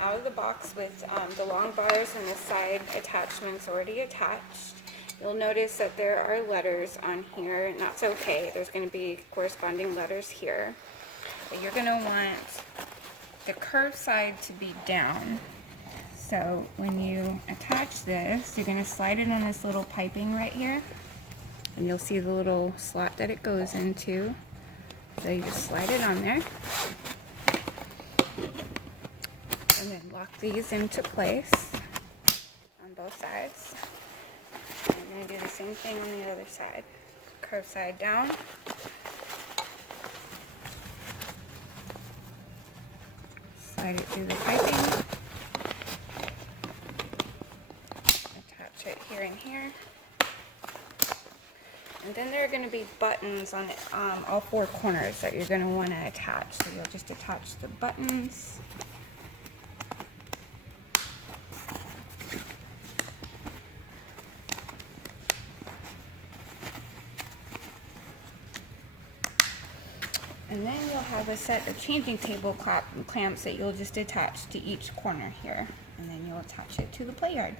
out of the box with the long bars and the side attachments already attached. You'll notice that there are letters on here, and that's okay. There's going to be corresponding letters here. But you're going to want the curved side to be down. So when you attach this, you're going to slide it on this little piping right here. And you'll see the little slot that it goes into. So you just slide it on there. And then lock these into place on both sides. And then do the same thing on the other side. Curved side down. Slide it through the piping. Attach it here and here. And then there are going to be buttons on all four corners that you're going to want to attach. So you'll just attach the buttons. And then you'll have a set of changing table clamps that you'll just attach to each corner here. And then you'll attach it to the Playard.